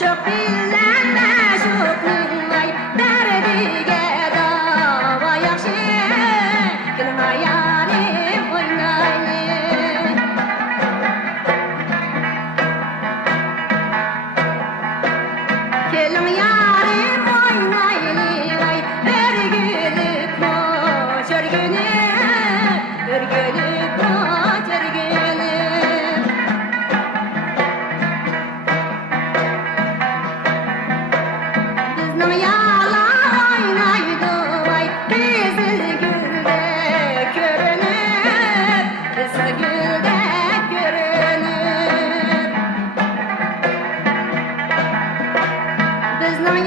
Aşık bilen aşıkning ay derdiga dava yaxshi kelma yarim o'ynaylik. Keling yarim o'ynaylik ay birgilik mo'jargini birgilik mo'jargini. Bizning yalar o'ynaydi ay qizil gulda ko'rinib, qizil gulda ko'rinib. Bizning